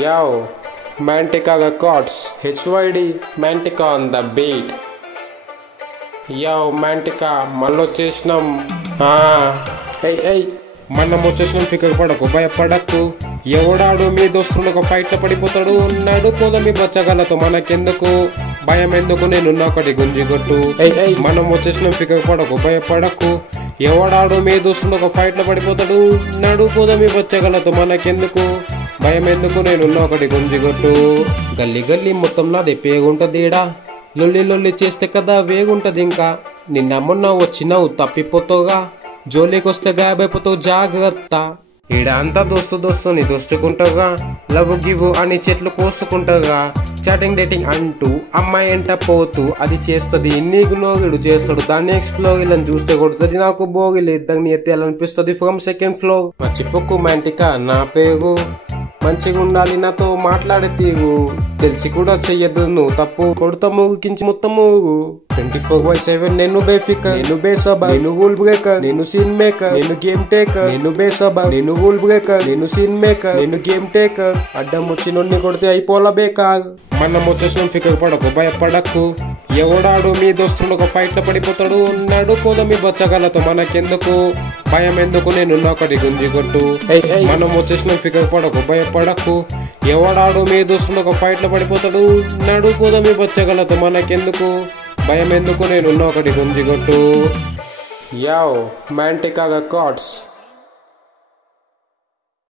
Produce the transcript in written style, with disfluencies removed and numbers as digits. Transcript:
Yo, Mantica got Cots, HYD, Mantica on the beat. Yo, Mantica, మళ్ళీ వచ్చేసినాం. మనం వచ్చేసినాం, ఫికర్ పడకు, భయపడకు. ఎవడాడు మీ దోస్తులకు ఫైట్ లో పడిపోతాడు. నడుకోద మీ బచ్చగాలతో మనకెందుకు, భయం ఎందుకు, నేనున్నా ఒకటి గుంజి కొట్టు. మనం వచ్చేసినాం, ఫికర్ పడకు, భయపడకు. ఎవడాడు మీ దోస్తులకు ఫైట్ లో పడిపోతాడు. నడుకోద మీ బచ్చగాలతో మనకెందుకు, భయం ఎందుకు, నేనున్నా ఒకటి గుంజి కొట్టు. గల్లీ గల్లీ మొత్తం నాది పేగుంటదేడా, లొల్లి లొల్లి చేస్తే కదా వేగుంటది. ఇంకా నిన్న మొన్న వచ్చినావు తప్పిపోతావుగా, జోలికొస్తే గాయమైపోతావు జాగ్రత్త. ఈడ అంతా దోస్తుని దోస్తుకుంటావుగా, లవ్ గివ్ అని చెట్లు కోసుకుంటావుగా. చాటింగ్ డేటింగ్ అంటూ అమ్మాయి ఎంట పోతూ అది చేస్తుంది, నీకు నోగిడు చేస్తాడు. దాన్ని ఎక్స్ప్లోగిలని చూస్తే కొడుతుంది, నాకు బోగిలి దాన్ని ఎత్తేయాలనిపిస్తుంది ఫ్రమ్ సెకండ్ ఫ్లోర్. మర్చిపోకు మ్యాంటికా నా పేరు, మంచిగా ఉండాలి నాతో మాట్లాడే తీరు. తెలిసి కూడా చెయ్యదు నువ్వు తప్పు, కొడుతా మూగికించి మొత్తం మూగు. 24/7 నేను బేఫికర్, నేను బేసబా, నేను రూల్ బ్రేకర్, నేను సీన్ మేకర్, నేను గేమ్ టేకర్. నేను బేసబా, నేను రూల్ బ్రేకర్, నేను సీన్ మేకర్, నేను గేమ్ టేకర్. అడ్డం వచ్చి నొన్ని కొడితే అయిపోలా బేకార్. మనం వచ్చేసినాం, ఫికర్ పడకు, భయపడకు. ఎవడాడు మీ దోస్తులు ఒక ఫైట్ లో పడిపోతాడు. నడుకోద మీ బచ్చగాలతో మనకెందుకు, భయం ఎందుకు, నేనున్నా ఒకటి గుంజి కొట్టు. మనం వచ్చేసినాం, ఫికర్ పడకు, భయపడకు. ఎవడాడు మీ దోస్తులు ఒక ఫైట్ లో పడిపోతాడు. నడుకోద మీ బచ్చగాలతో మనకెందుకు, భయం ఎందుకు, నేనున్నా ఒకటి గుంజి కొట్టు. Yo, Mantica got Cots.